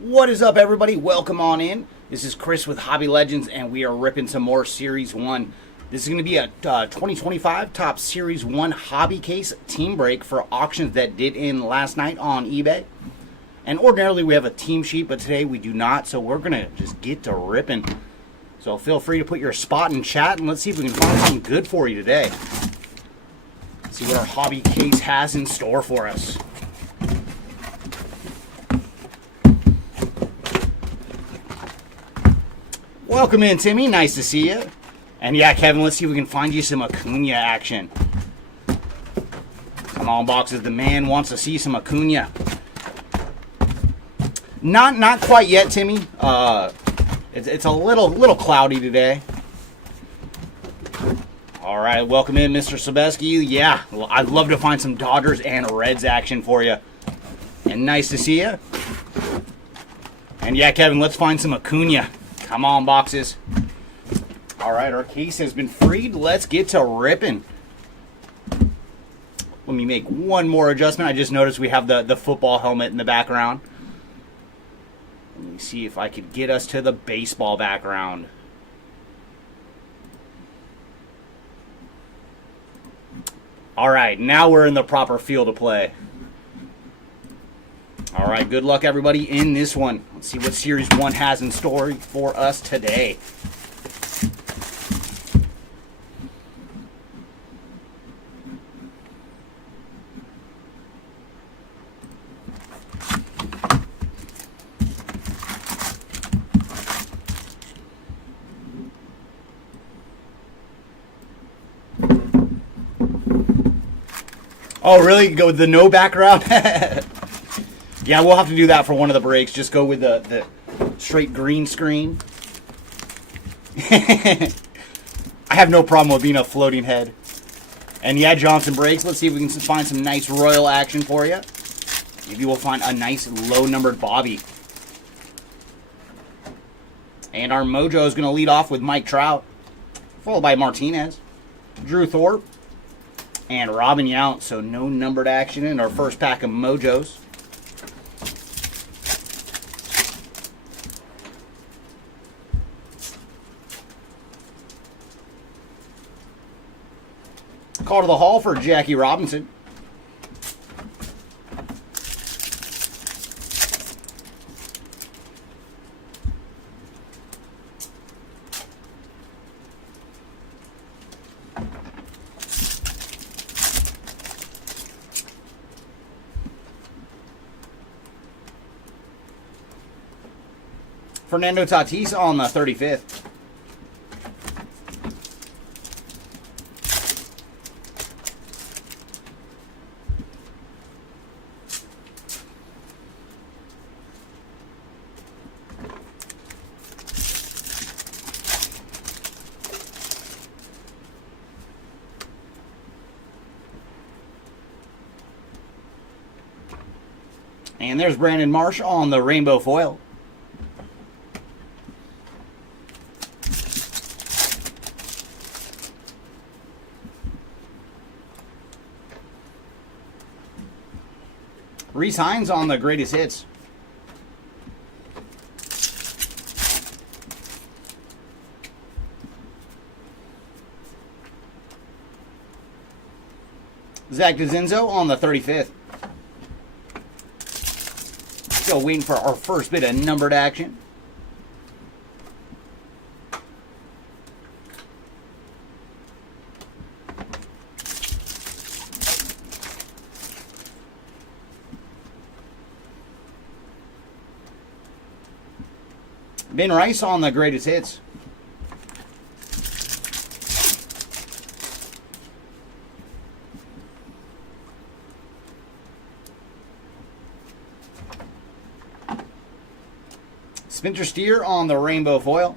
What is up, everybody? Welcome on in. This is Chris with Hobby Legends, and we are ripping some more Series 1. This is going to be a 2025 Top Series 1 hobby case team break for auctions that did end last night on eBay. And ordinarily we have a team sheet, but today we do not, so we're going to just get to ripping. So feel free to put your spot in chat, and let's see if we can find something good for you today. Let's see what our hobby case has in store for us. Welcome in, Timmy. Nice to see you. And yeah, Kevin, let's see if we can find you some Acuna action. Come on, boxes. The man wants to see some Acuna. Not quite yet, Timmy. It's a little cloudy today. All right, welcome in, Mr. Sebeski. Yeah, I'd love to find some Dodgers and Reds action for you. And nice to see you. And yeah, Kevin, let's find some Acuna. Come on, boxes. All right, our case has been freed. Let's get to ripping. Let me make one more adjustment. I just noticed we have the football helmet in the background. Let me see if I could get us to the baseball background. All right, now we're in the proper field of play. All right, good luck, everybody, in this one. Let's see what Series 1 has in store for us today. Oh, really? Go with the no background? Yeah, we'll have to do that for one of the breaks. Just go with the straight green screen. I have no problem with being a floating head. And yeah, Johnson breaks. Let's see if we can find some nice Royal action for you. Maybe we'll find a nice low-numbered Bobby. And our mojo is going to lead off with Mike Trout, followed by Martinez, Drew Thorpe, and Robin Yount. So no numbered action in our first pack of mojos. Call to the hall for Jackie Robinson. Fernando Tatis on the 35th. And there's Brandon Marsh on the rainbow foil. Reese Hines on the greatest hits. Zach DeZenzo on the 35th. Still waiting for our first bit of numbered action. Ben Rice on the greatest hits. Spencer Steer on the rainbow foil.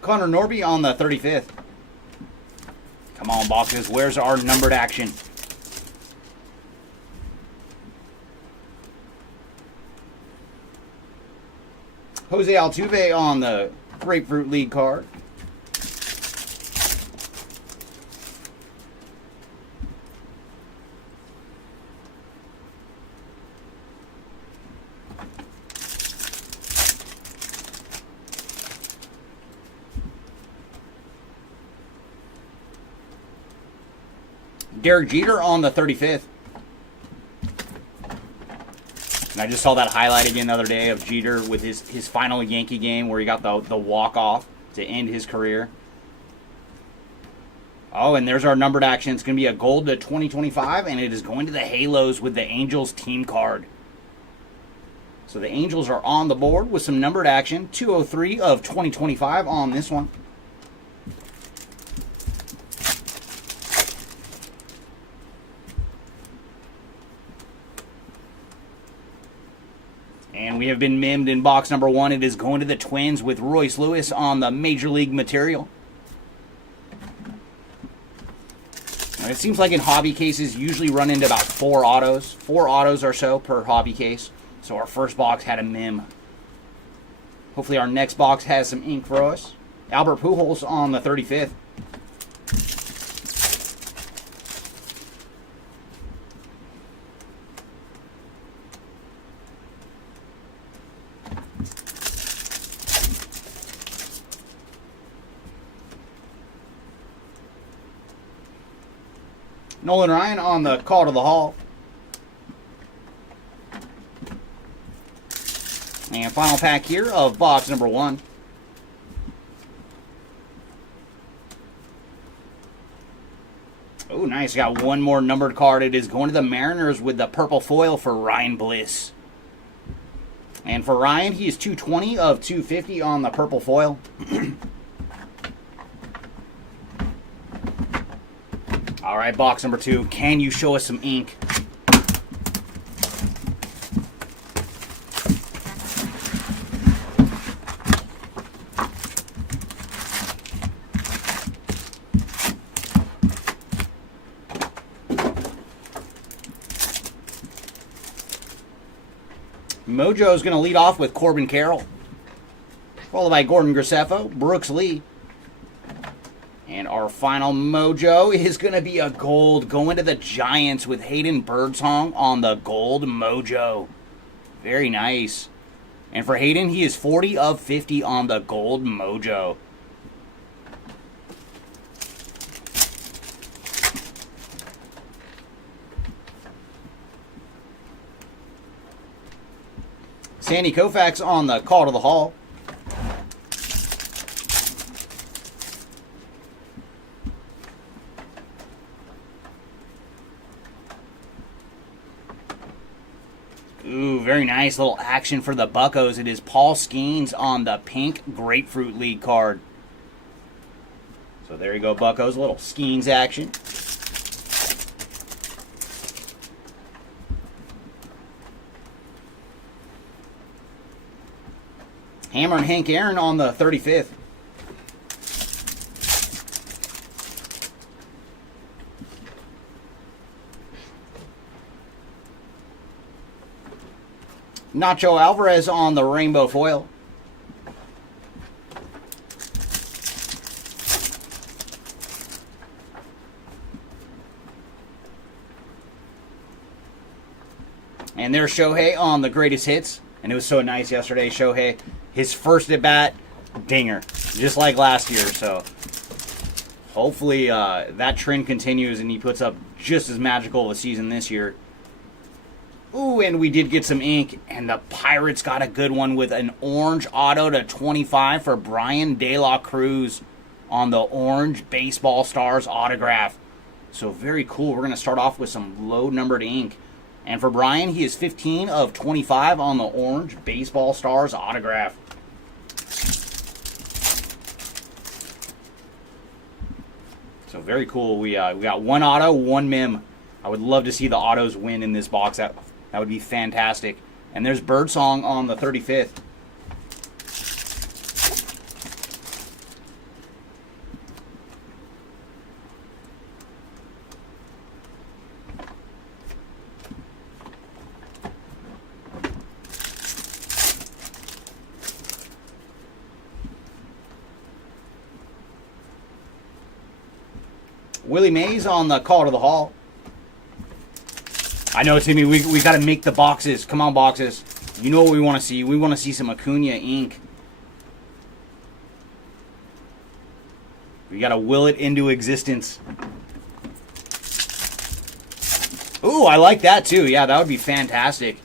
Connor Norby on the 35th. Come on, boxes. Where's our numbered action? Jose Altuve on the Grapefruit League card. Derek Jeter on the 35th. And I just saw that highlight again the other day of Jeter with his final Yankee game where he got the walk-off to end his career. Oh, and there's our numbered action. It's going to be a gold to 2025, and it is going to the Halos with the Angels team card. So the Angels are on the board with some numbered action. 203 of 2025 on this one. And we have been mimmed in box number 1. It is going to the Twins with Royce Lewis on the Major League material. Now, it seems like in hobby cases, usually run into about 4 autos. 4 autos or so per hobby case. So our first box had a mim. Hopefully our next box has some ink for us. Albert Pujols on the 35th. Nolan Ryan on the Call to the Hall. And final pack here of box number 1. Oh, nice. Got one more numbered card. It is going to the Mariners with the purple foil for Ryan Bliss. And for Ryan, he is 220 of 250 on the purple foil. All right, box number 2. Can you show us some ink? Mojo is going to lead off with Corbin Carroll, followed by Gordon Graceffo, Brooks Lee. And our final Mojo is going to be a gold going to the Giants with Hayden Birdsong on the gold Mojo. Very nice. And for Hayden, he is 40 of 50 on the gold Mojo. Sandy Koufax on the Call to the Hall. Ooh, very nice little action for the Buccos. It is Paul Skeens on the pink Grapefruit League card. So there you go, Buccos. A little Skeens action. Hammer and Hank Aaron on the 35th. Nacho Alvarez on the rainbow foil. And there's Shohei on the greatest hits. And it was so nice yesterday, Shohei. His first at bat, dinger. Just like last year. So hopefully that trend continues and he puts up just as magical of a season this year. Ooh, and we did get some ink. And the Pirates got a good one with an orange auto to 25 for Brian De La Cruz on the orange Baseball Stars autograph. So very cool. We're going to start off with some low-numbered ink. And for Brian, he is 15 of 25 on the orange Baseball Stars autograph. So very cool. We got one auto, one mim. I would love to see the autos win in this box. That would be fantastic. And there's Birdsong on the 35th. Willie Mays on the call to the hall. I know, Timmy, we got to make the boxes. Come on, boxes. You know what we want to see. We want to see some Acuna ink. We got to will it into existence. Ooh, I like that too. Yeah, that would be fantastic.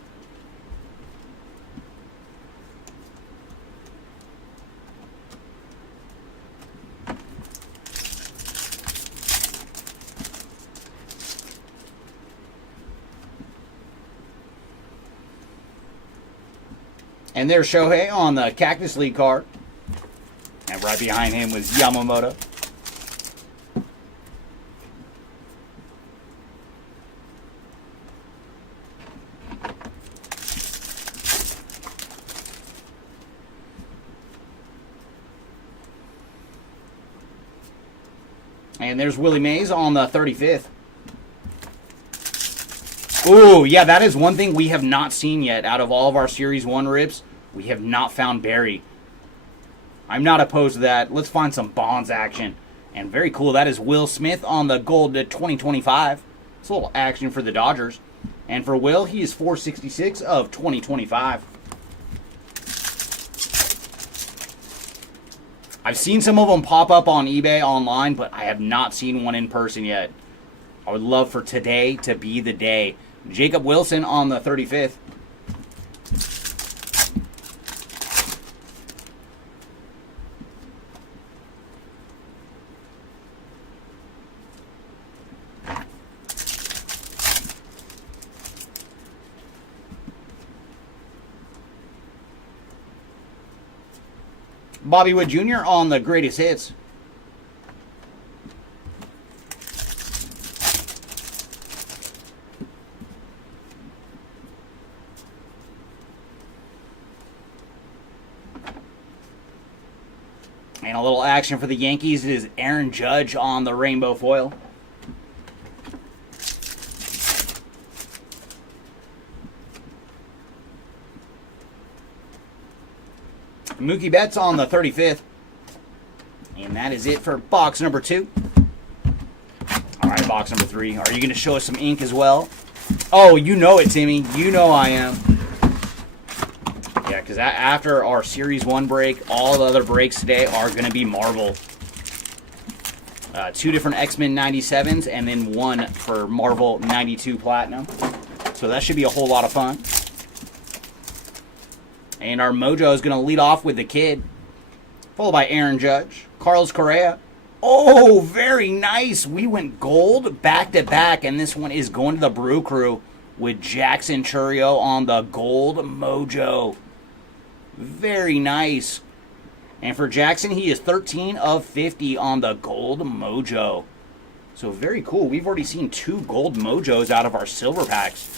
And there's Shohei on the Cactus League card. And right behind him was Yamamoto. And there's Willie Mays on the 35th. Ooh, yeah, that is one thing we have not seen yet. Out of all of our Series 1 rips, we have not found Barry. I'm not opposed to that. Let's find some Bonds action. And very cool, that is Will Smith on the gold to 2025. It's a little action for the Dodgers. And for Will, he is 466 of 2025. I've seen some of them pop up on eBay online, but I have not seen one in person yet. I would love for today to be the day. Jacob Wilson on the 35th. Bobby Wood Jr. on the greatest hits. And a little action for the Yankees is Aaron Judge on the rainbow foil. Mookie Betts on the 35th. And that is it for box number 2. All right, box number 3. Are you going to show us some ink as well? Oh, you know it, Timmy. You know I am. Yeah, because after our Series 1 break, all the other breaks today are going to be Marvel. 2 different X-Men 97s and then 1 for Marvel 92 Platinum. So that should be a whole lot of fun. And our Mojo is going to lead off with the Kid, followed by Aaron Judge, Carlos Correa. Oh, very nice. We went gold back-to-back, and this one is going to the Brew Crew with Jackson Chourio on the gold Mojo. Very nice. And for Jackson, he is 13 of 50 on the gold Mojo. So very cool. We've already seen 2 gold Mojos out of our silver packs.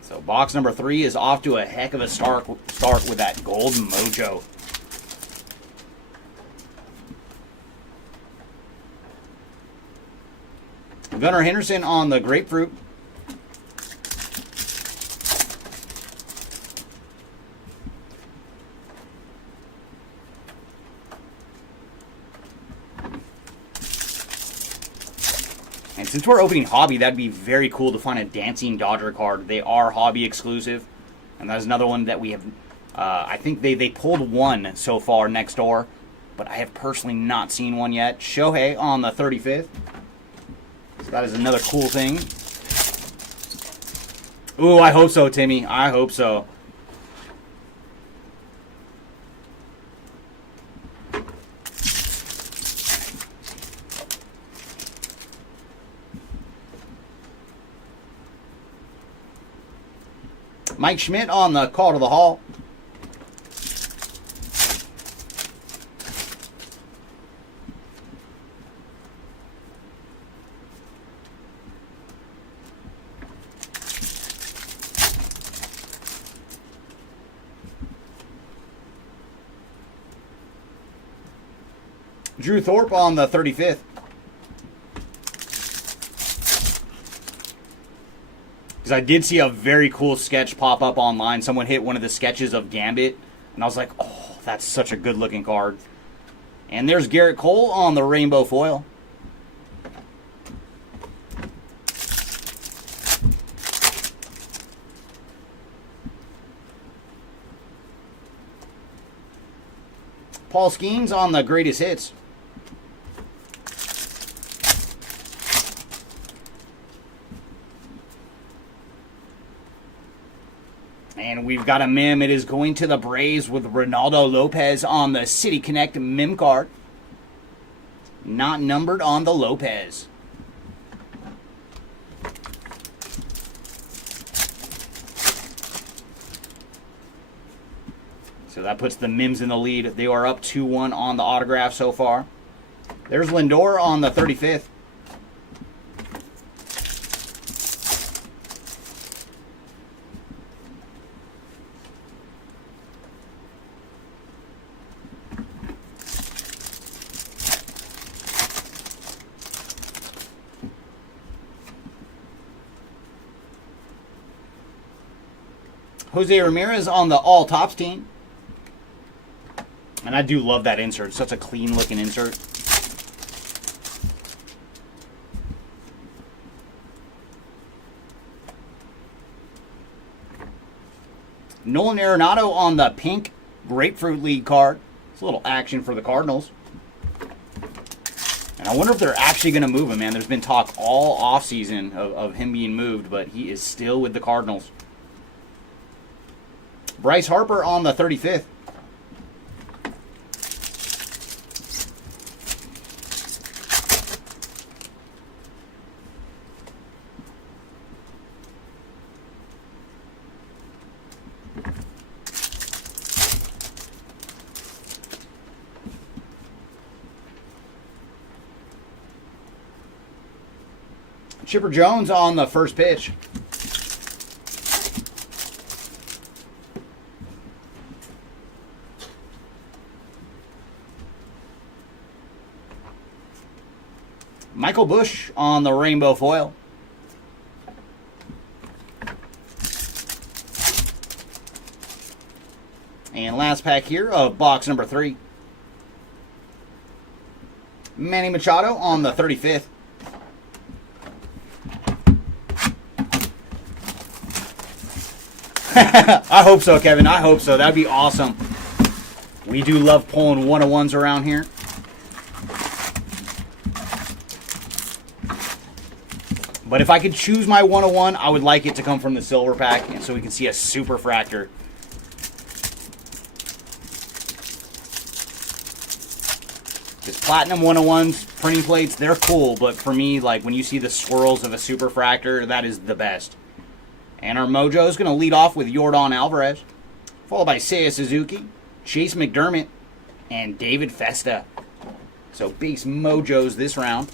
So box number 3 is off to a heck of a start with that gold Mojo. Gunnar Henderson on the grapefruit. And since we're opening hobby, that'd be very cool to find a Dancing Dodger card. They are hobby exclusive. And that's another one that we have, I think they pulled 1 so far next door. But I have personally not seen one yet. Shohei on the 35th. So that is another cool thing. Ooh, I hope so, Timmy. I hope so. Mike Schmidt on the call to the hall. Drew Thorpe on the 35th. Because I did see a very cool sketch pop up online. Someone hit one of the sketches of Gambit And I was like, oh, that's such a good looking card. And there's Garrett Cole on the rainbow foil. Paul Skeens on the greatest hits. And we've got a mem. It is going to the Braves with Ronaldo Lopez on the City Connect mem card. Not numbered on the Lopez. So that puts the Mims in the lead. They are up 2-1 on the autograph so far. There's Lindor on the 35th. Jose Ramirez on the All Tops team. And I do love that insert. Such a clean looking insert. Nolan Arenado on the pink Grapefruit League card. It's a little action for the Cardinals. And I wonder if they're actually going to move him, man. There's been talk all offseason of him being moved, but he is still with the Cardinals. Bryce Harper on the 35th. Chipper Jones on the first pitch. Michael Busch on the rainbow foil. And last pack here of box number 3. Manny Machado on the 35th. I hope so, Kevin. I hope so. That'd be awesome. We do love pulling 101s around here. But if I could choose my 101, I would like it to come from the silver pack, and so we can see a super fractor. Just platinum 101s, printing plates, they're cool, but for me, like when you see the swirls of a super fractor, that is the best. And our mojo is going to lead off with Yordan Alvarez, followed by Seiya Suzuki, Chase McDermott, and David Festa. So base mojos this round.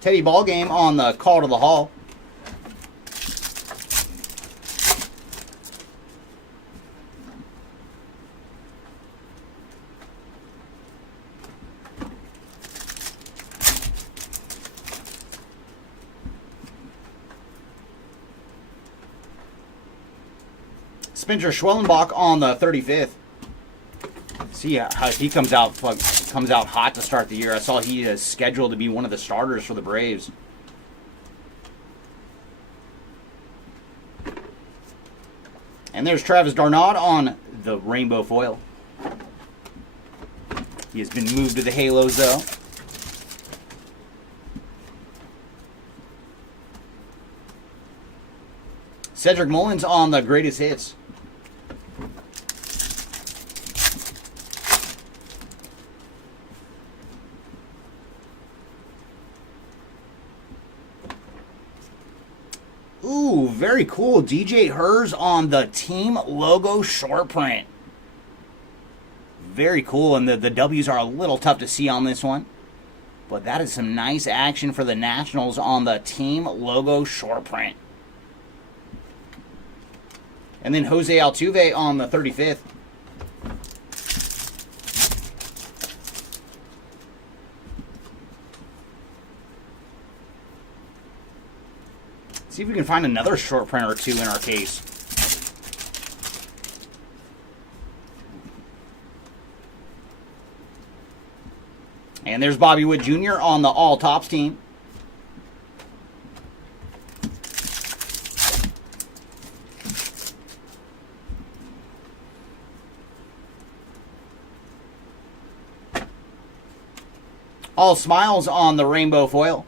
Teddy Ballgame on the Call to the Hall. Spencer Schwellenbach on the 35th. See how he comes out hot to start the year. I saw he is scheduled to be one of the starters for the Braves. And there's Travis Darnaud on the rainbow foil. He has been moved to the Halos, though. Cedric Mullins on the greatest hits. Ooh, very cool. DJ Hers on the team logo short print. Very cool, and the W's are a little tough to see on this one. But that is some nice action for the Nationals on the team logo short print. And then Jose Altuve on the 35th. See if we can find another short print or two in our case. And there's Bobby Wood Jr. on the All Tops team. All Smiles on the rainbow foil.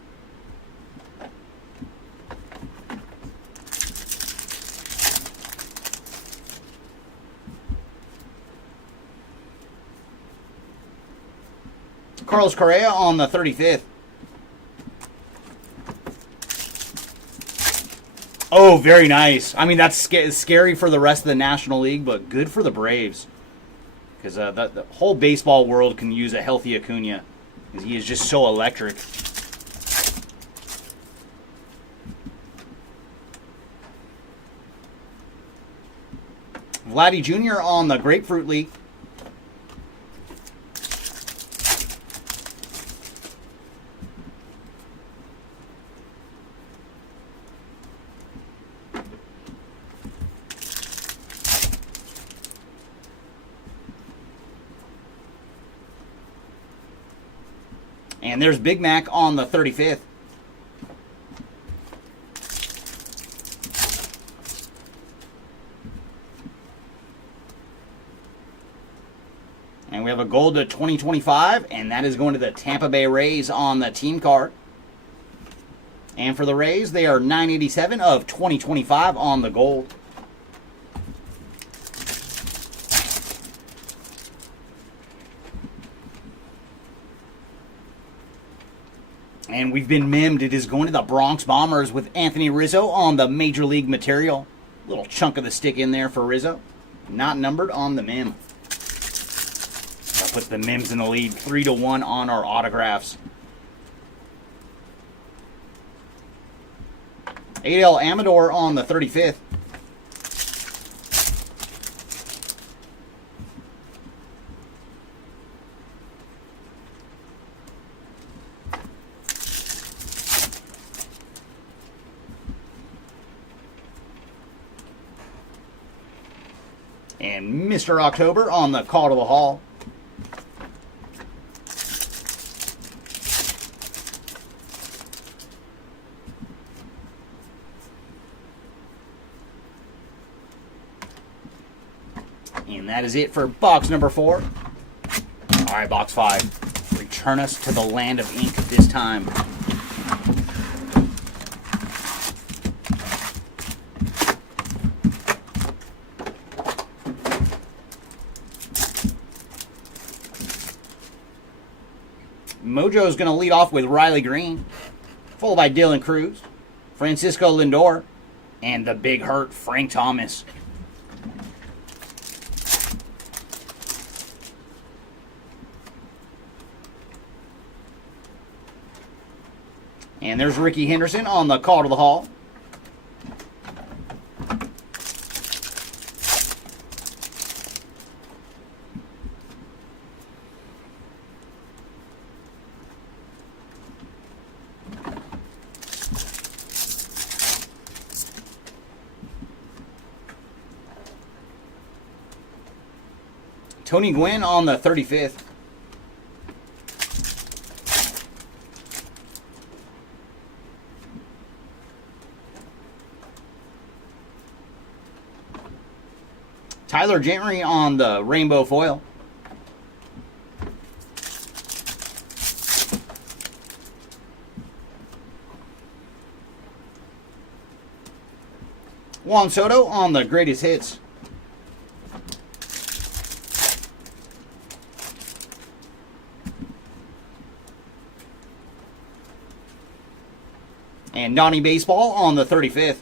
Carlos Correa on the 35th. Oh, very nice. I mean, that's scary for the rest of the National League, but good for the Braves. Because the whole baseball world can use a healthy Acuna. Because he is just so electric. Vladdy Jr. on the Grapefruit League. And there's Big Mac on the 35th. And we have a gold to 2025, and that is going to the Tampa Bay Rays on the team card. And for the Rays, they are 987 of 2025 on the gold. And we've been mimmed. It is going to the Bronx Bombers with Anthony Rizzo on the Major League material. Little chunk of the stick in there for Rizzo. Not numbered on the mim. That puts the mims in the lead 3-1 on our autographs. Adel Amador on the 35th. And Mr. October on the Call to the Hall. And that is it for box number 4. All right, box 5. Return us to the land of ink this time. Mojo is going to lead off with Riley Green, followed by Dylan Cruz, Francisco Lindor, and the big hurt Frank Thomas. And there's Ricky Henderson on the Call to the Hall. Tony Gwynn on the 35th. Tyler Jantry on the rainbow foil. Juan Soto on the greatest hits. And Donnie Baseball on the 35th.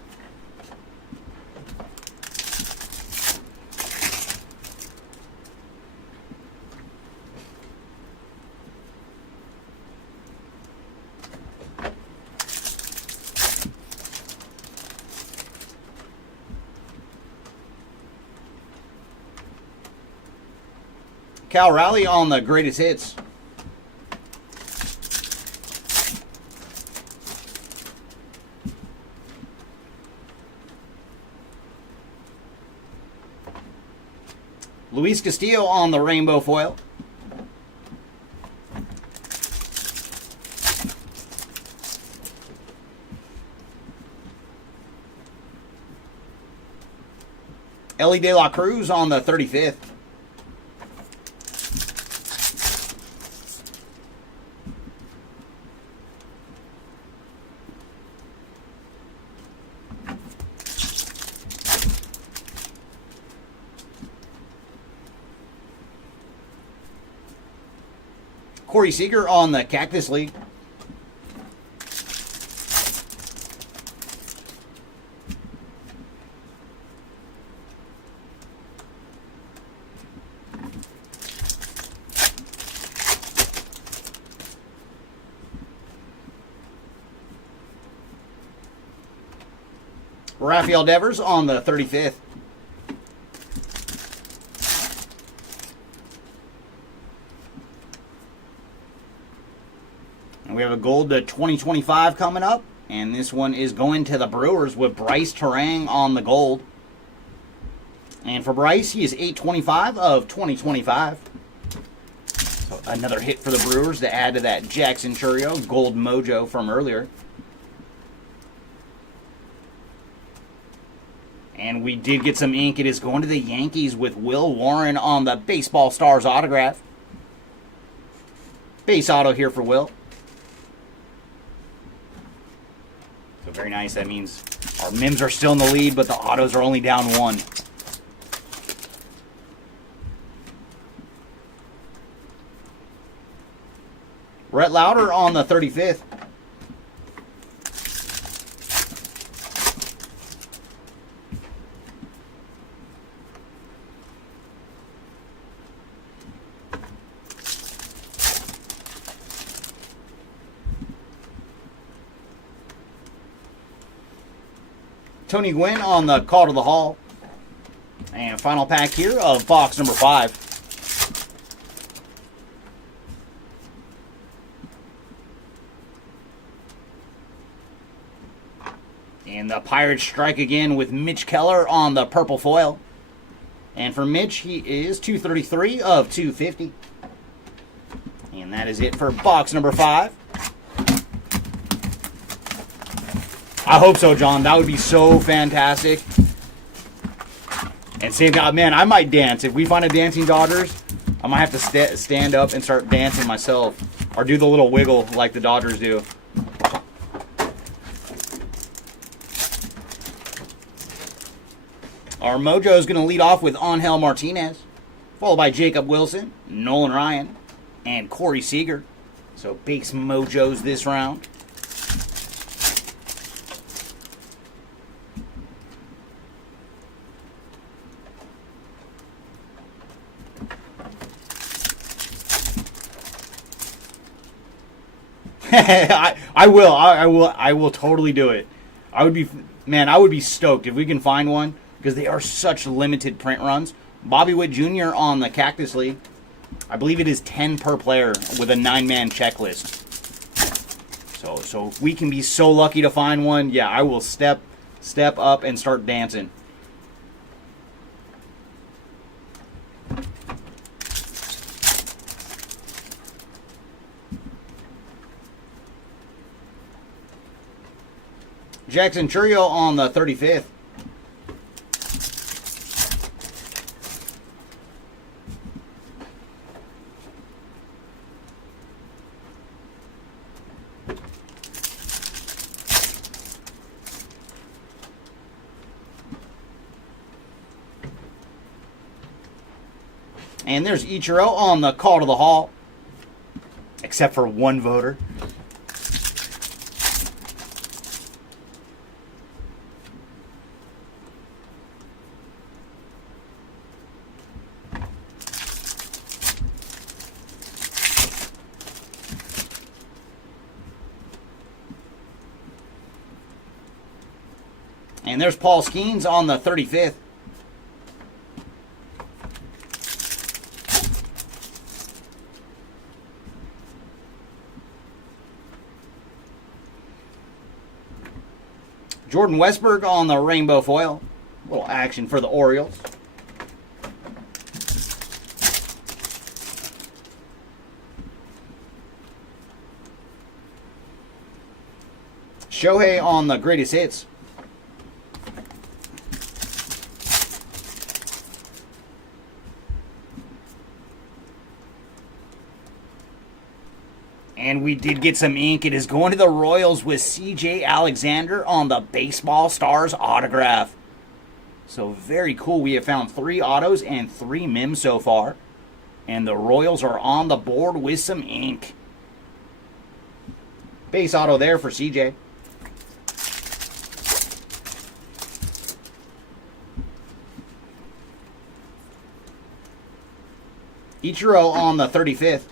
Cal Raleigh on the greatest hits. Luis Castillo on the rainbow foil. Ellie De La Cruz on the 35th. Corey Seager on the Cactus League. Rafael Devers on the 35th. And we have a gold to 2025 coming up. And this one is going to the Brewers with Bryce Terang on the gold. And for Bryce, he is 825 of 2025. So another hit for the Brewers to add to that Jackson Chourio gold mojo from earlier. And we did get some ink. It is going to the Yankees with Will Warren on the Baseball Stars autograph. Base auto here for Will. So very nice. That means our Mims are still in the lead, but the autos are only down one. Rhett Lauder on the 35th. Tony Gwynn on the Call to the Hall. And final pack here of box number 5. And the Pirates strike again with Mitch Keller on the purple foil. And for Mitch, he is 233 of 250. And that is it for box number 5. I hope so, John. That would be so fantastic. And same guy, man, I might dance. If we find a dancing Dodgers, I might have to stand up and start dancing myself. Or do the little wiggle like the Dodgers do. Our mojo is going to lead off with Angel Martinez, followed by Jacob Wilson, Nolan Ryan, and Corey Seager. So base mojos this round. I will totally do it. I would be stoked if we can find one because they are such limited print runs. Bobby Witt Jr. on the Cactus League. I believe it is 10 per player with a 9-man checklist. So if we can be so lucky to find one, yeah, I will step up and start dancing. Jackson Chourio on the 35th. And there's Ichiro on the Call to the Hall. Except for one voter. And there's Paul Skeens on the 35th. Jordan Westberg on the rainbow foil. A little action for the Orioles. Shohei on the greatest hits. And we did get some ink. It is going to the Royals with C.J. Alexander on the Baseball Stars autograph. So very cool. We have found 3 autos and 3 mims so far. And the Royals are on the board with some ink. Base auto there for CJ. Ichiro on the 35th.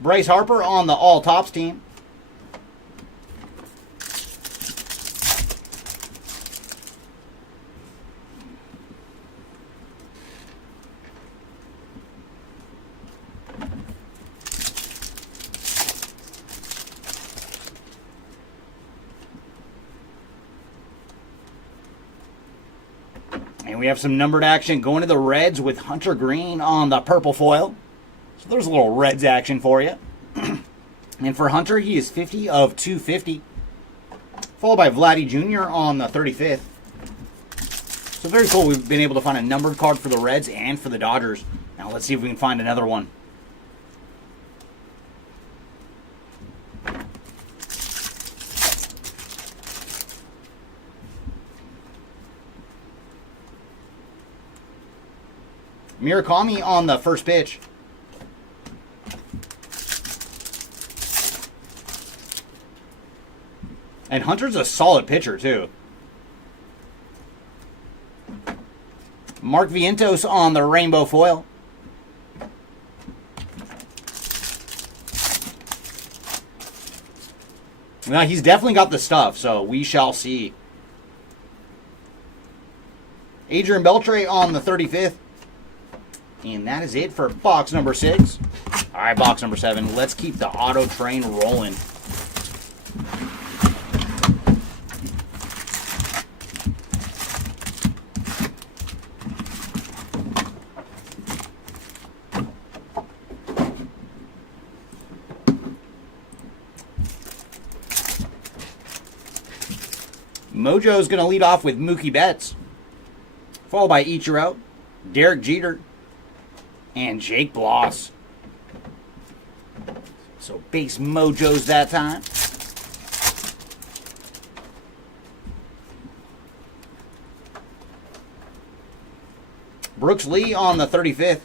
Bryce Harper on the All Tops team. And we have some numbered action going to the Reds with Hunter Green on the purple foil. So there's a little Reds action for you. And for Hunter, he is 50 of 250. Followed by Vladdy Jr. on the 35th. So very cool. We've been able to find a numbered card for the Reds and for the Dodgers. Now let's see if we can find another one. Murakami on the first pitch. And Hunter's a solid pitcher, too. Mark Vientos on the rainbow foil. Now, he's definitely got the stuff, so we shall see. Adrian Beltre on the 35th. And that is it for box number 6. All right, box number 7. Let's keep the auto train rolling. Mojo's going to lead off with Mookie Betts, followed by Ichiro, Derek Jeter, and Jake Bloss. So base Mojos that time. Brooks Lee on the 35th.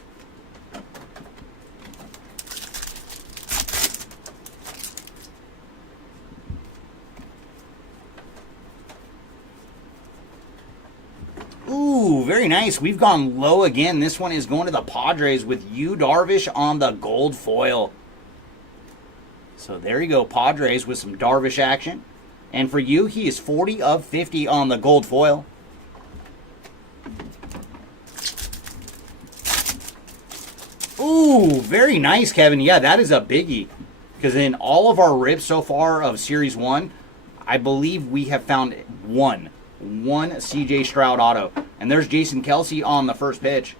Ooh, very nice. We've gone low again. This one is going to the Padres with Yu Darvish on the gold foil. So there you go, Padres with some Darvish action. And for you, he is 40 of 50 on the gold foil. Ooh, very nice, Kevin. Yeah, that is a biggie. Because in all of our rips so far of Series 1, I believe we have found one CJ Stroud auto. And there's Jason Kelce on the first pitch.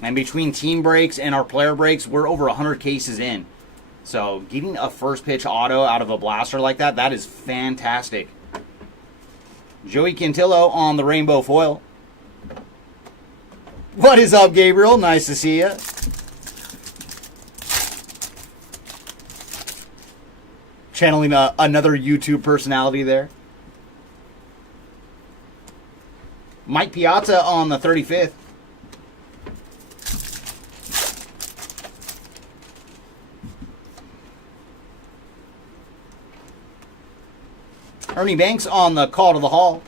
And between team breaks and our player breaks, we're over 100 cases in. So getting a first pitch auto out of a blaster like that, that is fantastic. Joey Cantillo on the rainbow foil. What is up, Gabriel? Nice to see you. Channeling another YouTube personality there. Mike Piazza on the 35th. Ernie Banks on the call to the hall.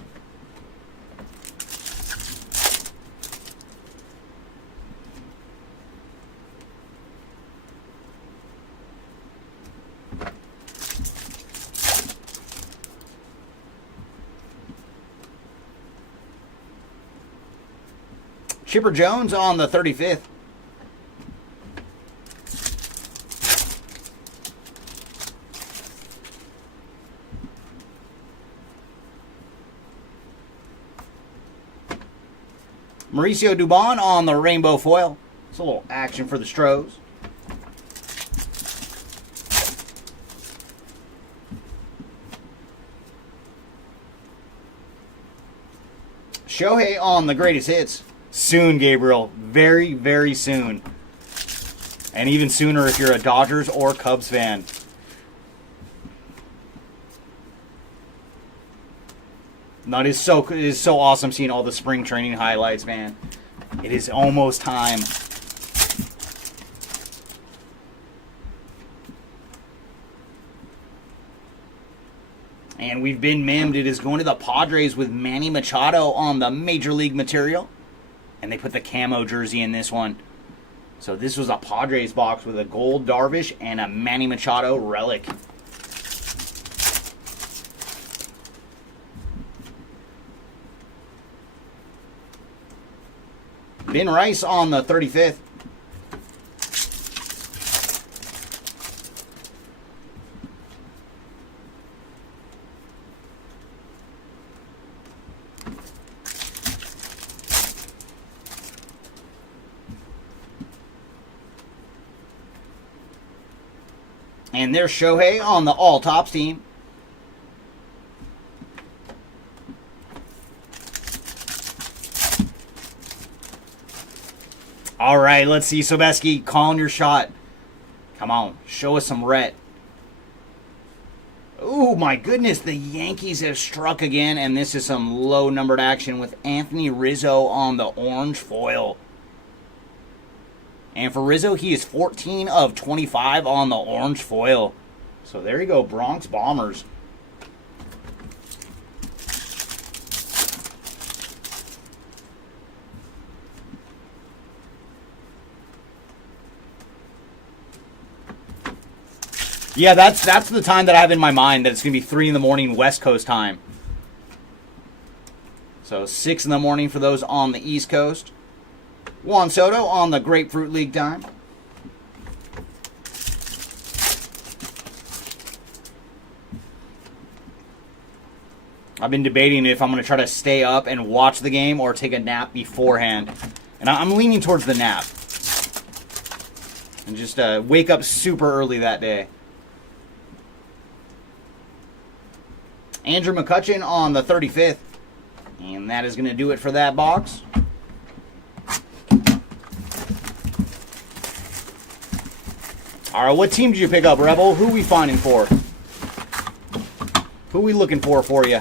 Chipper Jones on the 35th. Mauricio Dubon on the rainbow foil. It's a little action for the Stros. Shohei on the greatest hits. Soon, Gabriel. Very, very soon. And even sooner if you're a Dodgers or Cubs fan. No, it is so awesome seeing all the spring training highlights, man. It is almost time. And we've been mimmed. It is going to the Padres with Manny Machado on the Major League material. And they put the camo jersey in this one. So this was a Padres box with a gold Darvish and a Manny Machado relic. Ben Rice on the 35th. And there's Shohei on the All Tops team. All right, let's see. Sobeski calling your shot. Come on, show us some ret. Oh, my goodness. The Yankees have struck again, and this is some low-numbered action with Anthony Rizzo on the orange foil. And for Rizzo, he is 14 of 25 on the orange foil. So there you go, Bronx Bombers. Yeah, that's the time that I have in my mind, that it's going to be 3 in the morning West Coast time. So 6 in the morning for those on the East Coast. Juan Soto on the Grapefruit League time. I've been debating if I'm going to try to stay up and watch the game or take a nap beforehand. And I'm leaning towards the nap. And just wake up super early that day. Andrew McCutchen on the 35th. And that is going to do it for that box. All right, what team did you pick up, Rebel? Who we finding for? Who we looking for you?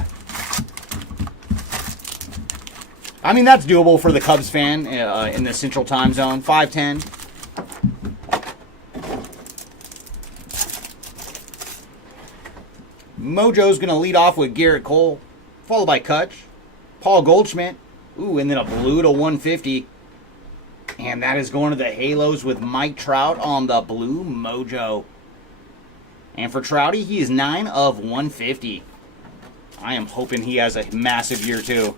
I mean, that's doable for the Cubs fan in the Central Time Zone. 5'10". Mojo's going to lead off with Garrett Cole, followed by Kutch, Paul Goldschmidt, ooh, and then a blue to 150. And that is going to the Halos with Mike Trout on the blue Mojo. And for Trouty, he is 9 of 150. I am hoping he has a massive year, too.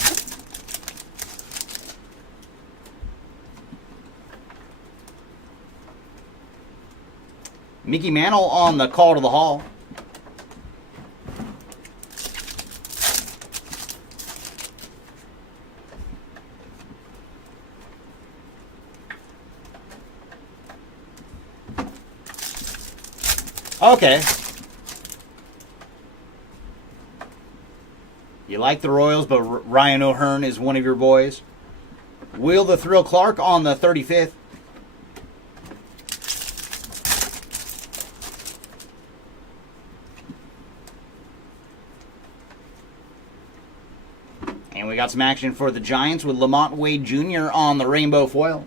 Mickey Mantle on the Call to the Hall. Okay. You like the Royals, but Ryan O'Hearn is one of your boys. Will the Thrill Clark on the 35th. And we got some action for the Giants with Lamont Wade Jr. on the rainbow foil.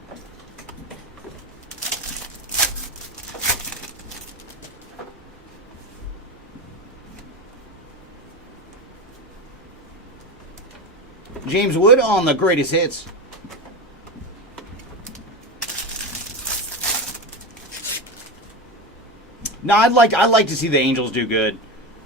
James Wood on the greatest hits. No, I'd like to see the Angels do good,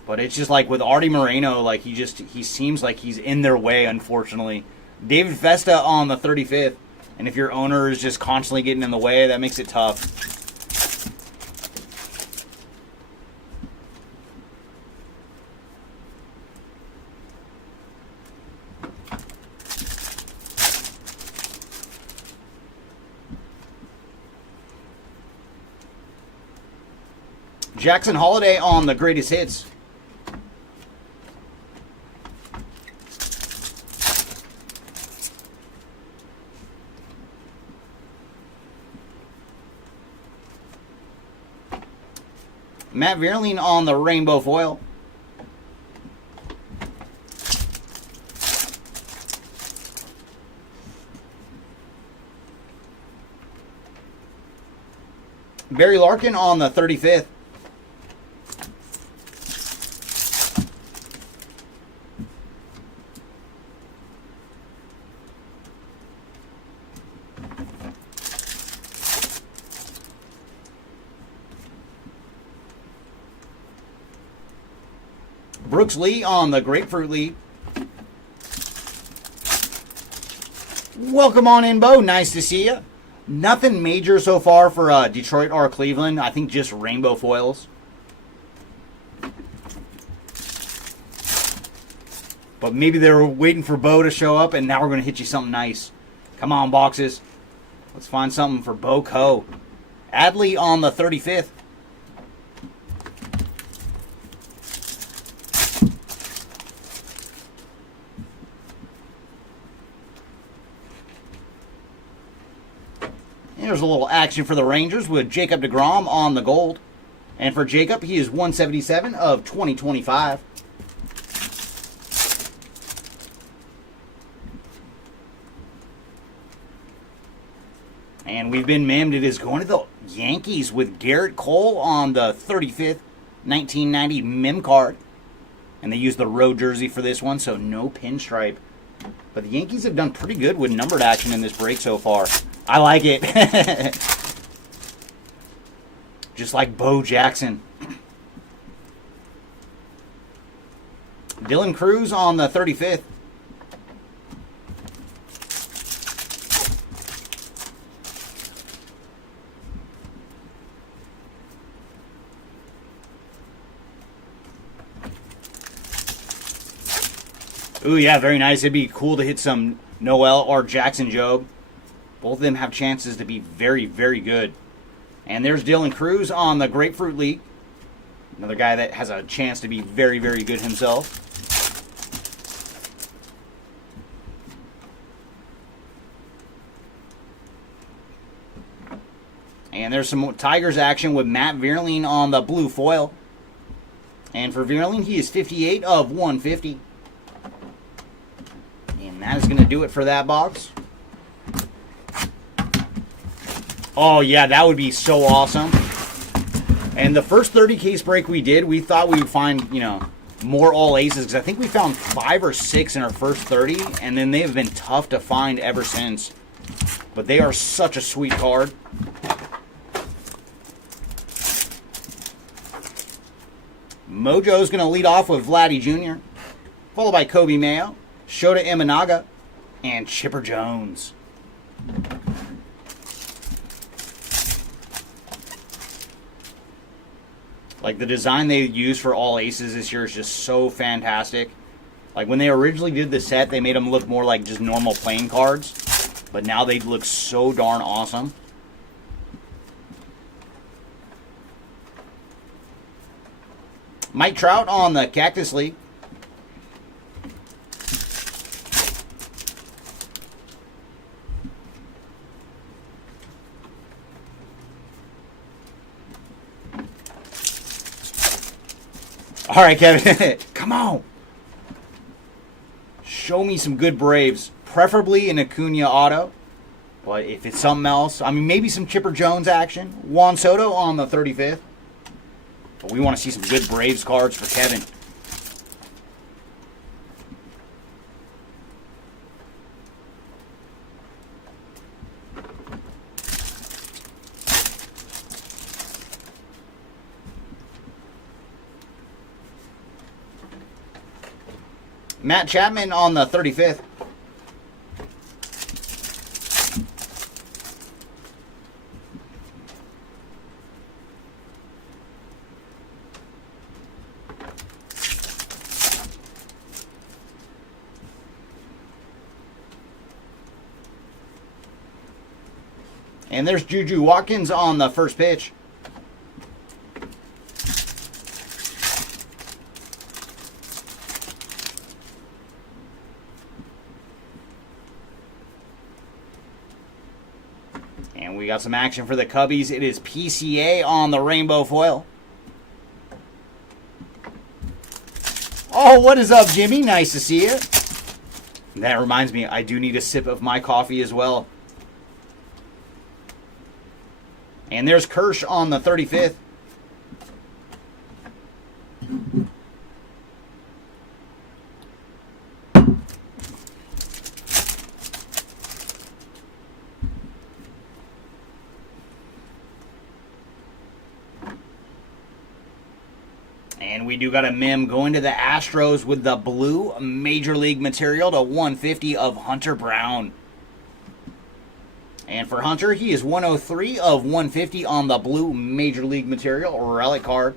but it's just like with Artie Moreno, like he seems like he's in their way, unfortunately. David Festa on the 35th. And if your owner is just constantly getting in the way, that makes it tough. Jackson Holiday on the greatest hits. Matt Vierling on the rainbow foil. Barry Larkin on the 35th. Brooks Lee on the Grapefruit League. Welcome on in, Bo. Nice to see you. Nothing major so far for Detroit or Cleveland. I think just rainbow foils. But maybe they were waiting for Bo to show up, and now we're going to hit you something nice. Come on, boxes. Let's find something for Bo Co. Adley on the 35th. There's a little action for the Rangers with Jacob deGrom on the gold. And for Jacob, he is 177 of 2025. And we've been mimmed. It is going to the Yankees with Garrett Cole on the 35th 1990 mim card. And they used the road jersey for this one, so no pinstripe. But the Yankees have done pretty good with numbered action in this break so far. I like it. Just like Bo Jackson. Dylan Cruz on the 35th. Ooh, yeah, very nice. It'd be cool to hit some Noel or Jackson Jobe. Both of them have chances to be very, very good. And there's Dylan Cruz on the Grapefruit League. Another guy that has a chance to be very, very good himself. And there's some Tigers action with Matt Vierling on the blue foil. And for Vierling, he is 58 of 150. And that is going to do it for that box. Oh, yeah, that would be so awesome. And the first 30 case break we did, we thought we would find, more all aces. Because I think we found 5 or 6 in our first 30. And then they have been tough to find ever since. But they are such a sweet card. Mojo's going to lead off with Vladdy Jr., followed by Kobe Mayo, Shota Imanaga, and Chipper Jones. Like, the design they used for all aces this year is just so fantastic. Like, when they originally did the set, they made them look more like just normal playing cards. But now they look so darn awesome. Mike Trout on the Cactus League. All right, Kevin. Come on. Show me some good Braves. Preferably an Acuna auto. But if it's something else, I mean, maybe some Chipper Jones action. Juan Soto on the 35th. But we want to see some good Braves cards for Kevin. Matt Chapman on the 35th. And there's Juju Watkins on the first pitch. And we got some action for the Cubbies. It is PCA on the rainbow foil. Oh, what is up, Jimmy? Nice to see you. That reminds me, I do need a sip of my coffee as well. And there's Kirsch on the 35th. And we do got a mem going to the Astros with the blue Major League material to 150 of Hunter Brown. And for Hunter, he is 103 of 150 on the blue Major League material relic card.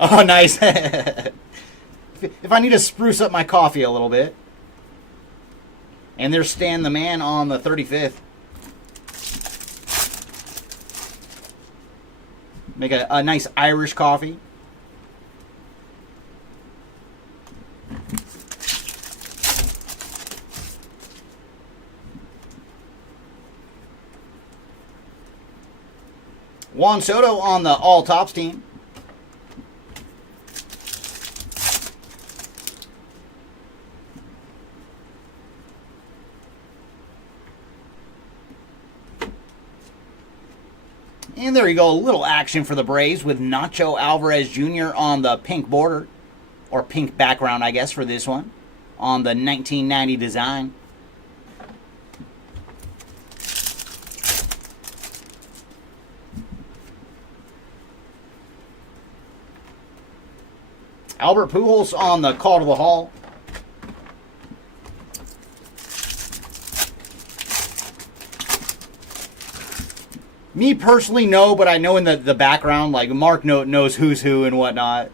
Oh, nice. If I need to spruce up my coffee a little bit. And there's Stan the Man on the 35th. Make a nice Irish coffee. Juan Soto on the all tops team. And there you go, a little action for the Braves with Nacho Alvarez Jr. on the pink border, or pink background, I guess, for this one, on the 1990 design. Albert Pujols on the call to the hall. Me personally, no, but I know in the background, like Mark knows who's who and whatnot.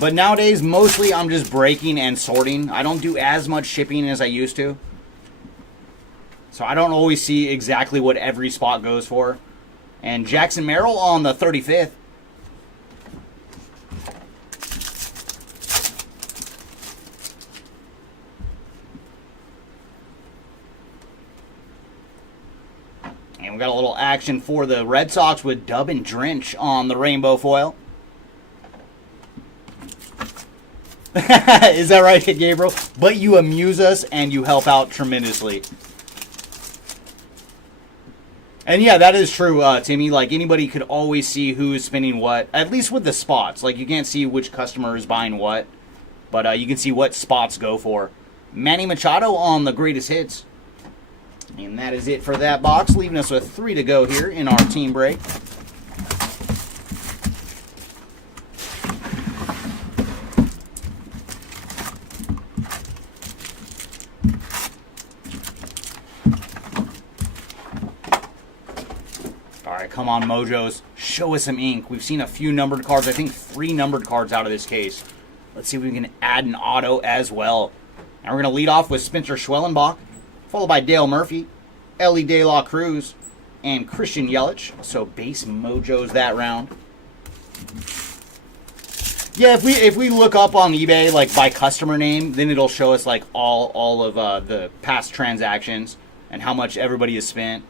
But nowadays, mostly I'm just breaking and sorting. I don't do as much shipping as I used to. So I don't always see exactly what every spot goes for. And Jackson Merrill on the 35th. And we got a little action for the Red Sox with Dub and Drench on the rainbow foil. Is that right, Gabriel? But you amuse us and you help out tremendously. And yeah, that is true, Timmy. Like, anybody could always see who is spinning what, at least with the spots. Like, you can't see which customer is buying what, but you can see what spots go for. Manny Machado on the greatest hits. And that is it for that box, leaving us with 3 to go here in our team break. All right, come on, Mojos. Show us some ink. We've seen a few numbered cards. I think 3 numbered cards out of this case. Let's see if we can add an auto as well. And we're going to lead off with Spencer Schwellenbach, followed by Dale Murphy, Ellie De La Cruz, and Christian Yelich. So base Mojos that round. Yeah, if we look up on eBay, like, by customer name, then it'll show us, like, all of the past transactions and how much everybody has spent.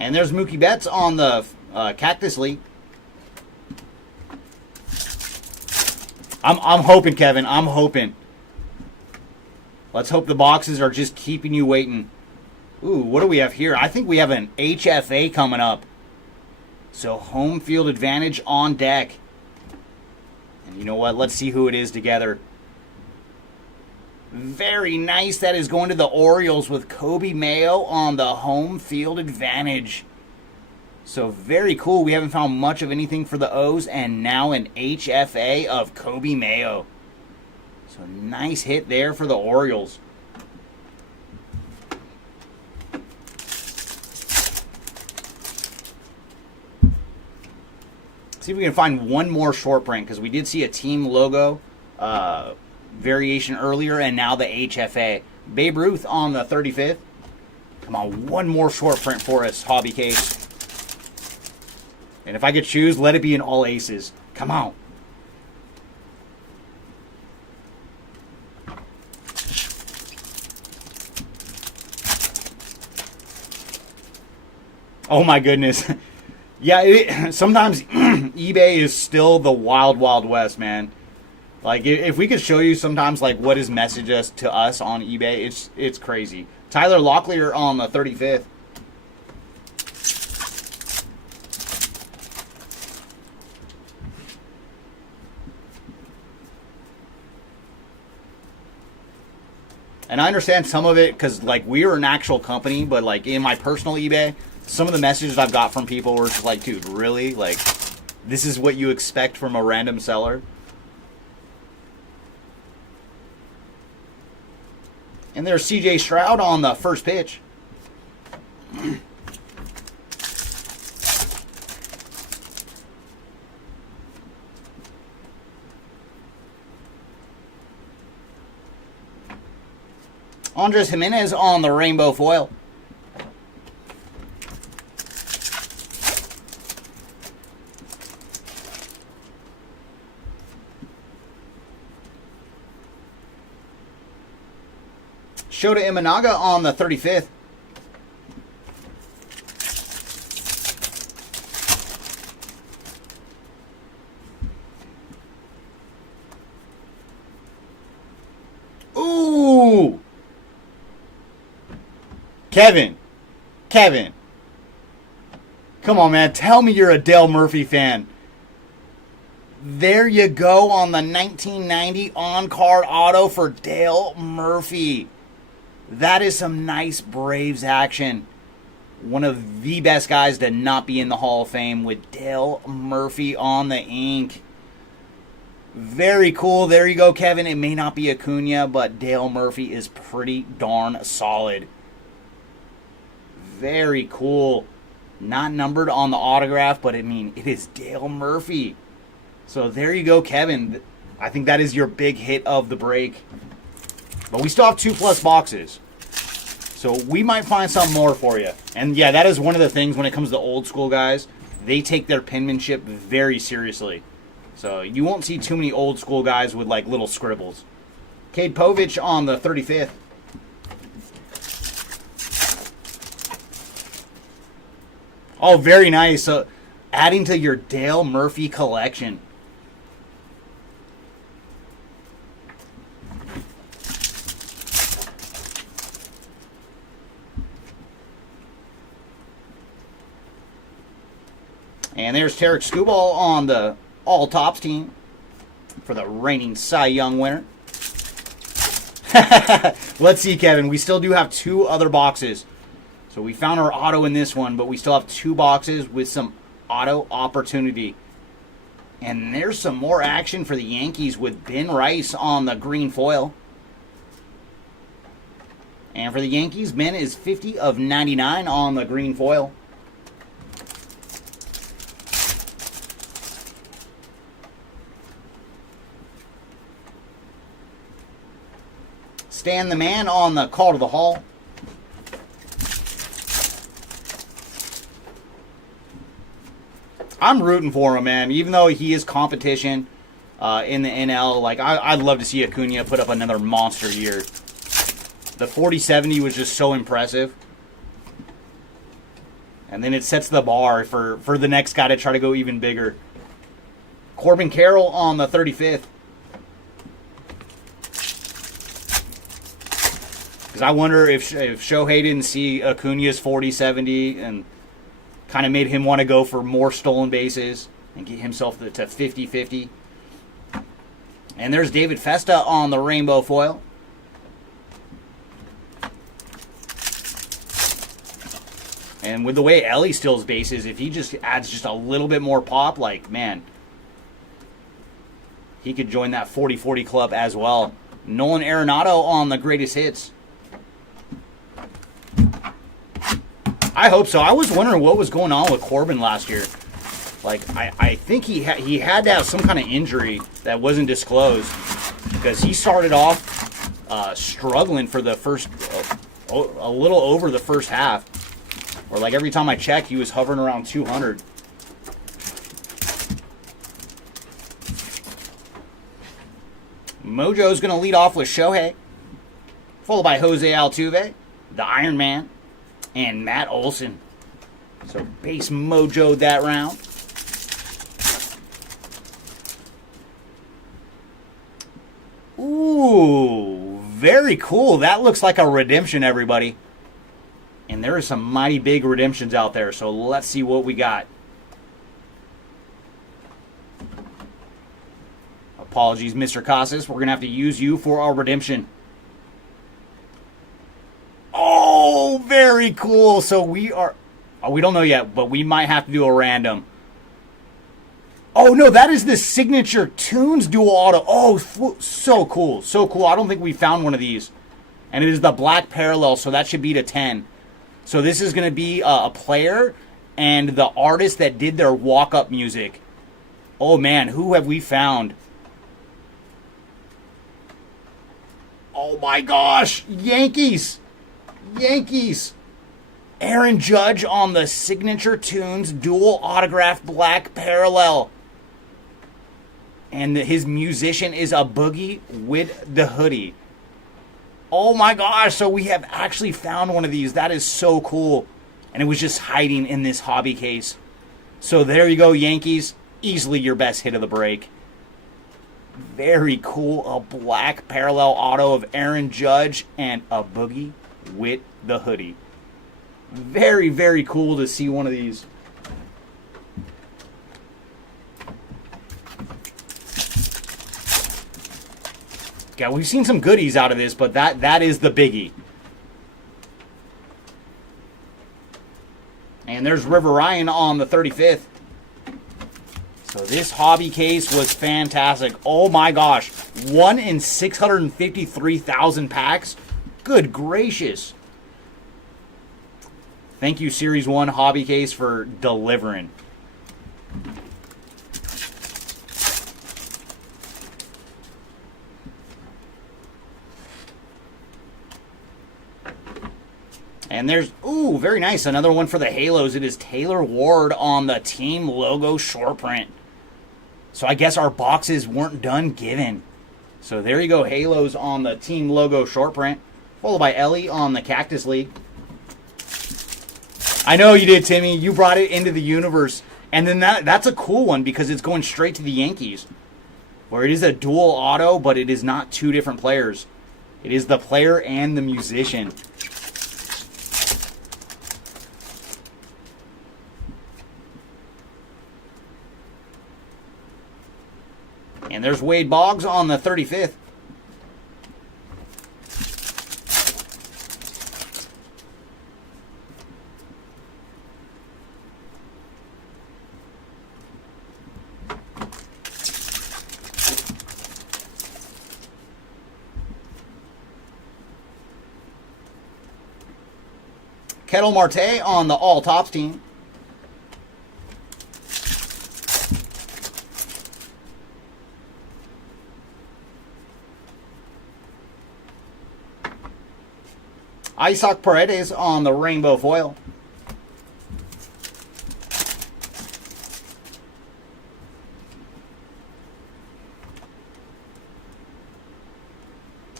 And there's Mookie Betts on the Cactus League. I'm hoping, Kevin. I'm hoping. Let's hope the boxes are just keeping you waiting. Ooh, what do we have here? I think we have an HFA coming up. So home field advantage on deck. And you know what? Let's see who it is together. Very nice. That is going to the Orioles with Kobe Mayo on the home field advantage. So very cool. We haven't found much of anything for the O's, and now an HFA of Kobe Mayo. So nice hit there for the Orioles. See if we can find one more short print, because we did see a team logo variation earlier, and now the HFA. Babe Ruth on the 35th. Come on, one more short print for us, hobby case. And if I could choose, let it be in all aces. Come on. Oh my goodness. Yeah, sometimes eBay is still the wild, wild west, man. Like, if we could show you sometimes, like, what is messaged us to us on eBay, it's crazy. Tyler Locklear on the 35th. And I understand some of it because, like, we are an actual company, but, like, in my personal eBay, some of the messages I've got from people were just like, dude, really? Like, this is what you expect from a random seller? And there's CJ Stroud on the first pitch. Andres Jimenez on the rainbow foil. Shota Imanaga on the 35th. Ooh! Kevin. Come on, man. Tell me you're a Dale Murphy fan. There you go on the 1990 on-card auto for Dale Murphy. That is some nice Braves action. One of the best guys to not be in the Hall of Fame with Dale Murphy on the ink. Very cool. There you go, Kevin. It may not be Acuna, but Dale Murphy is pretty darn solid. Very cool. Not numbered on the autograph, but I mean, it is Dale Murphy. So there you go, Kevin. I think that is your big hit of the break. But we still have 2+ boxes. So we might find some more for you. And yeah, that is one of the things when it comes to old school guys. They take their penmanship very seriously. So you won't see too many old school guys with like little scribbles. Cade Povich on the 35th. Oh, very nice. So adding to your Dale Murphy collection. And there's Tarek Skubal on the all-tops team for the reigning Cy Young winner. Let's see, Kevin. We still do have 2 other boxes. So we found our auto in this one, but we still have 2 boxes with some auto opportunity. And there's some more action for the Yankees with Ben Rice on the green foil. And for the Yankees, Ben is 50 of 99 on the green foil. Stan the Man on the call to the hall. I'm rooting for him, man. Even though he is competition in the NL, like I'd love to see Acuna put up another monster year. The 40-70 was just so impressive. And then it sets the bar for the next guy to try to go even bigger. Corbin Carroll on the 35th. Because I wonder if Shohei didn't see Acuna's 40-70 and kind of made him want to go for more stolen bases and get himself to 50-50. And there's David Festa on the rainbow foil. And with the way Ellie steals bases, if he just adds just a little bit more pop, like, man. he could join that 40-40 club as well. Nolan Arenado on the greatest hits. I hope so. I was wondering what was going on with Corbin last year. Like, I think he had to have some kind of injury that wasn't disclosed, because he started off struggling for the first, a little over the first half. Or like every time I checked, he was hovering around 200. Mojo's going to lead off with Shohei, followed by Jose Altuve, the Iron Man, and Matt Olson. So base Mojo that round. Ooh, very cool. That looks like a redemption, everybody. And there are some mighty big redemptions out there, so let's see what we got. Apologies, Mr. Casas. We're going to have to use you for our redemption. Oh, very cool. So we are... Oh, we don't know yet, but we might have to do a random. Oh, no, that is the Signature Tunes dual auto. Oh, so cool. So cool. I don't think we found one of these. And it is the black parallel, so that should be to 10. So this is going to be a player and the artist that did their walk-up music. Oh, man, who have we found? Oh, my gosh. Yankees. Yankees. Aaron Judge on the Signature Tunes dual autograph black parallel. And his musician is a Boogie with the hoodie. Oh my gosh, so we have actually found one of these. That is so cool. And it was just hiding in this hobby case. So there you go, Yankees. Easily your best hit of the break. Very cool. A black parallel auto of Aaron Judge and a Boogie with the hoodie. Very, very cool to see one of these. Yeah, we've seen some goodies out of this, but that is the biggie. And there's River Ryan on the 35th. So this hobby case was fantastic. Oh my gosh. 1 in 653,000 packs. Good gracious. Thank you, Series 1 hobby case, for delivering. And there's, ooh, very nice. Another one for the Halos. It is Taylor Ward on the team logo short print. So I guess our boxes weren't done given. So there you go, Halos on the team logo short print. Followed by Ellie on the Cactus League. I know you did, Timmy. You brought it into the universe. And then that's a cool one because it's going straight to the Yankees. Where it is a dual auto, but it is not two different players. It is the player and the musician. And there's Wade Boggs on the 35th. Kettle Marte on the All Tops team. Isaac Paredes on the rainbow foil.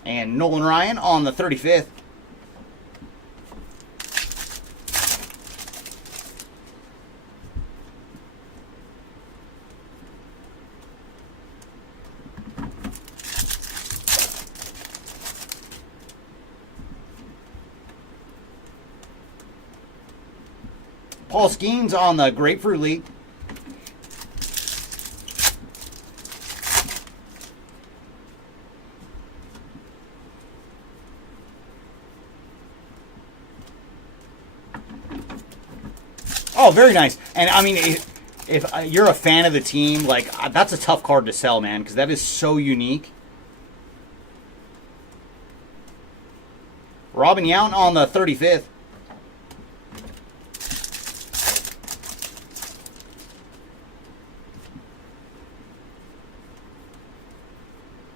And Nolan Ryan on the 35th. Paul Skeens on the Grapefruit League. Oh, very nice. And I mean, if you're a fan of the team, like, that's a tough card to sell, man, because that is so unique. Robin Yount on the 35th.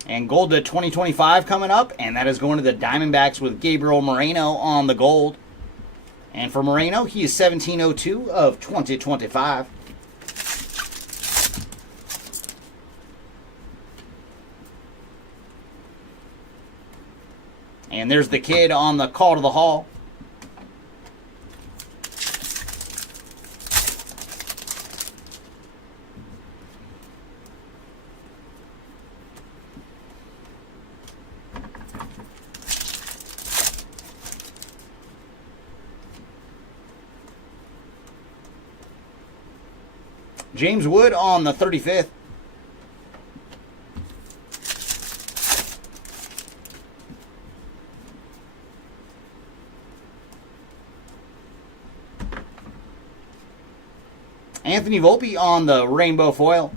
And gold to 2025 coming up, and that is going to the Diamondbacks with Gabriel Moreno on the gold. And for Moreno, he is 1702 of 2025. And there's the kid on the call to the hall. James Wood on the 35th. Anthony Volpe on the rainbow foil.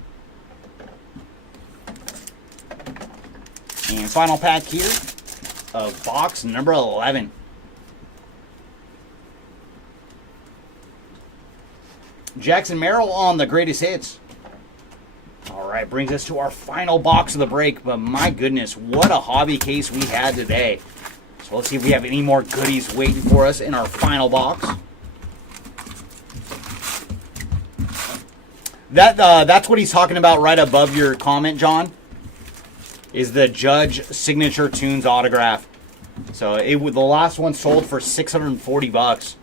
And final pack here of box number 11. Jackson Merrill on the greatest hits. All right, brings us to our final box of the break. But my goodness, what a hobby case we had today. So let's see if we have any more goodies waiting for us in our final box. That's what he's talking about right above your comment, John, is the Judge Signature Tunes autograph. So the last one sold for $640.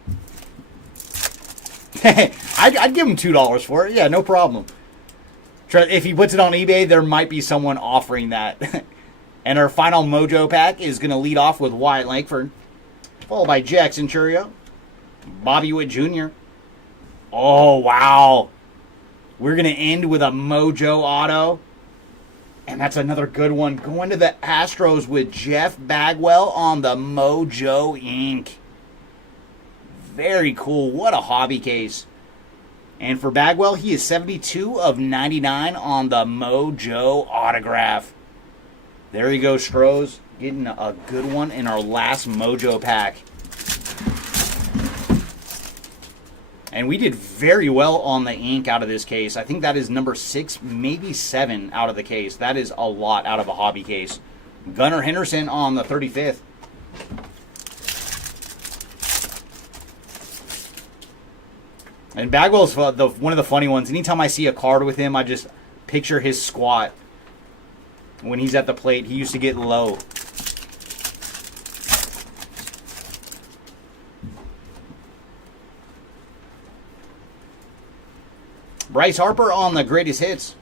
I'd give him $2 for it. Yeah, no problem. If he puts it on eBay, there might be someone offering that. And our final Mojo pack is going to lead off with Wyatt Langford, followed by Jackson Chourio, Bobby Witt Jr. Oh, wow. We're going to end with a Mojo auto. And that's another good one. Going to the Astros with Jeff Bagwell on the Mojo Ink. Very cool. What a hobby case. And for Bagwell, he is 72 of 99 on the Mojo autograph. There you go, Stros. Getting a good one in our last Mojo pack. And we did very well on the ink out of this case. I think that is number 6, maybe 7 out of the case. That is a lot out of a hobby case. Gunnar Henderson on the 35th. And Bagwell's one of the funny ones. Anytime I see a card with him, I just picture his squat. When he's at the plate, he used to get low. Bryce Harper on the greatest hits.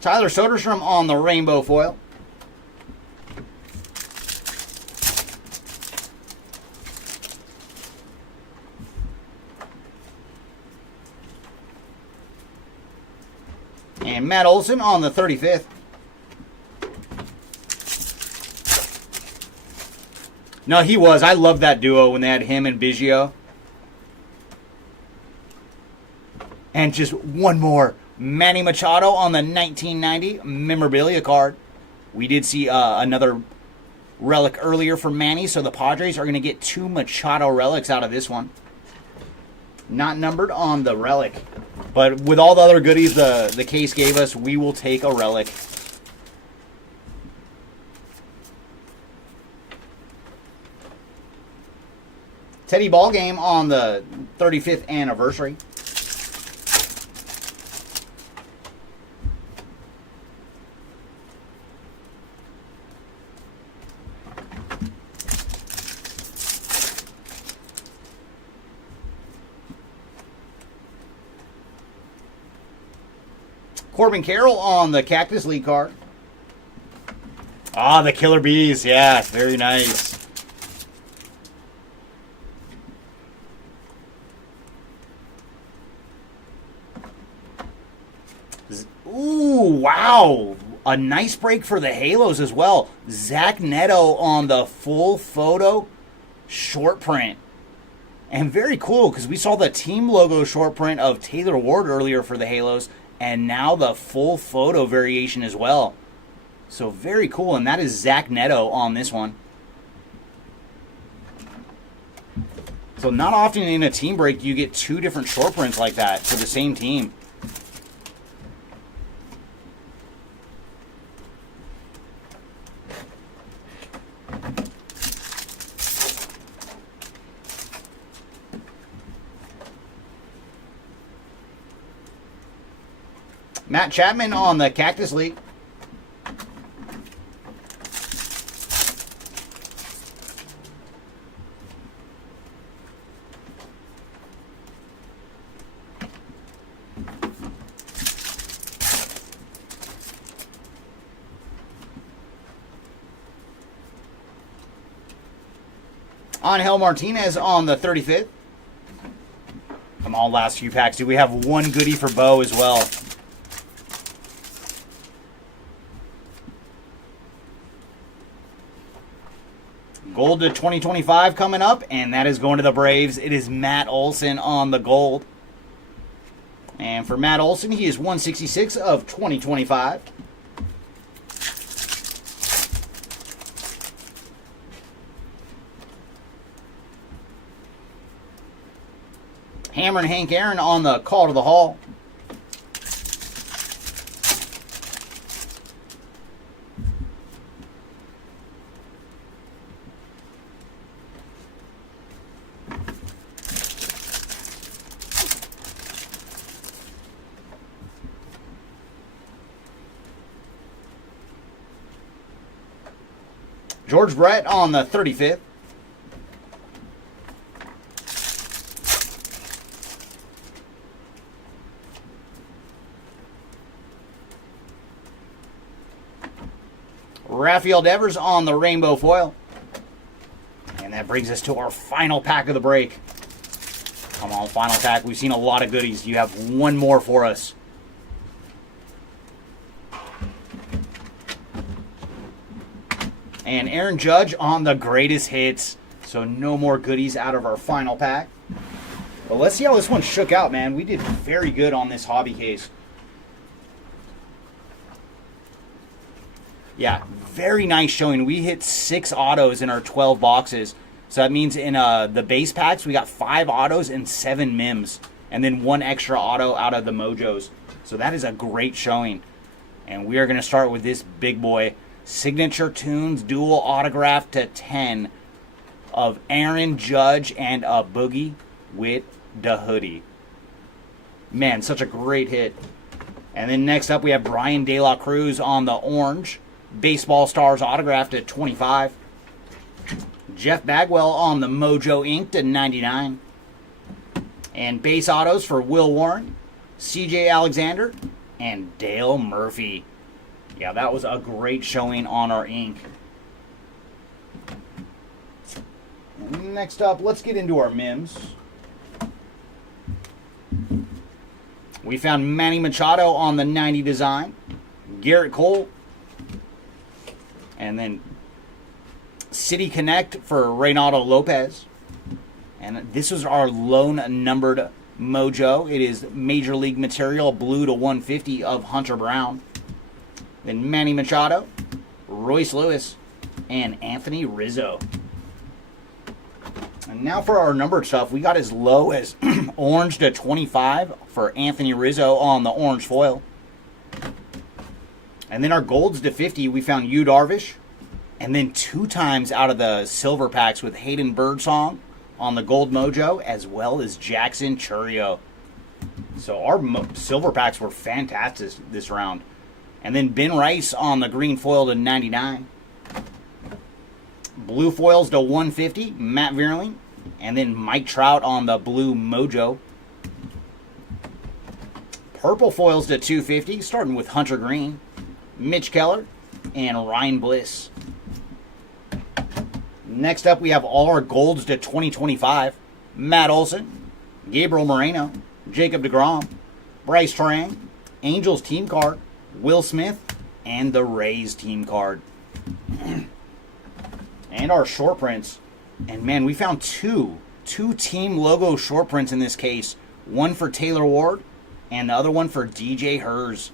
Tyler Soderstrom on the rainbow foil. And Matt Olson on the 35th. No, he was. I loved that duo when they had him and Biggio. And just one more. Manny Machado on the 1990 memorabilia card. We did see another relic earlier for Manny, so the Padres are going to get 2 Machado relics out of this one. Not numbered on the relic. But with all the other goodies the case gave us, we will take a relic. Teddy Ballgame on the 35th anniversary. Corbin Carroll on the Cactus League card. Ah, the Killer Bees. Yeah, very nice. Ooh, wow. A nice break for the Halos as well. Zach Neto on the full photo short print. And very cool because we saw the team logo short print of Taylor Ward earlier for the Halos. And now the full photo variation as well. So very cool. And that is Zach Neto on this one. So not often in a team break do you get two different short prints like that for the same team. Matt Chapman on the Cactus League. Angel Martinez on the 35th. Come on, last few packs. Do we have one goodie for Bo as well? Gold to 2025 coming up, and that is going to the Braves. It is Matt Olson on the gold. And for Matt Olson, he is 166 of 2025. Hammer and Hank Aaron on the call to the hall. George Brett on the 35th. Rafael Devers on the rainbow foil. And that brings us to our final pack of the break. Come on, final pack. We've seen a lot of goodies. You have one more for us. And Aaron Judge on the greatest hits. So no more goodies out of our final pack. But let's see how this one shook out, man. We did very good on this hobby case. Yeah, very nice showing. We hit 6 autos in our 12 boxes. So that means in the base packs, we got 5 autos and 7 mims. And then 1 extra auto out of the mojos. So that is a great showing. And we are going to start with this big boy. Signature Tunes dual autograph to 10 of Aaron Judge and a Boogie with the hoodie. Man, such a great hit. And then next up we have Brian De La Cruz on the orange. Baseball Stars autograph to 25. Jeff Bagwell on the Mojo Ink to 99. And base autos for Will Warren, CJ Alexander, and Dale Murphy. Yeah, that was a great showing on our ink. And next up, let's get into our mims. We found Manny Machado on the 90 design. Garrett Cole. And then City Connect for Reynaldo Lopez. And this was our lone numbered mojo. It is Major League Material blue to 150 of Hunter Brown. Then Manny Machado, Royce Lewis, and Anthony Rizzo. And now for our numbered stuff, we got as low as orange to 25 for Anthony Rizzo on the orange foil. And then our golds to 50, we found Yu Darvish. And then 2 times out of the silver packs with Hayden Birdsong on the gold mojo, as well as Jackson Chourio. So our silver packs were fantastic this round. And then Ben Rice on the green foil to 99. Blue foils to 150, Matt Vierling. And then Mike Trout on the blue mojo. Purple foils to 250, starting with Hunter Green, Mitch Keller, and Ryan Bliss. Next up, we have all our golds to 2025. Matt Olson, Gabriel Moreno, Jacob deGrom, Bryce Terang, Angels team card, Will Smith, and the Rays team card. And our short prints. And man, we found two team logo short prints in this case. One for Taylor Ward and the other one for DJ Hers.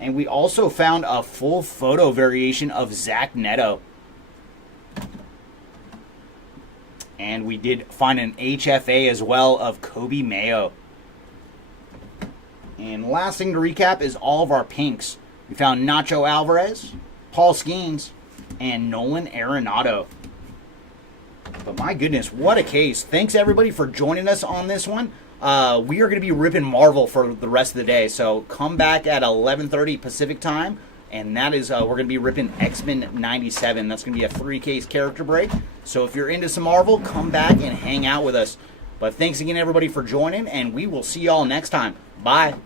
And we also found a full photo variation of Zach Neto. And we did find an HFA as well of Kobe Mayo. And last thing to recap is all of our pinks. We found Nacho Alvarez, Paul Skeens, and Nolan Arenado. But my goodness, what a case. Thanks everybody for joining us on this one. We are going to be ripping Marvel for the rest of the day. So come back at 11:30 Pacific time. And that is, we're going to be ripping X-Men 97. That's going to be a 3-case character break. So if you're into some Marvel, come back and hang out with us. But thanks again, everybody, for joining. And we will see y'all next time. Bye.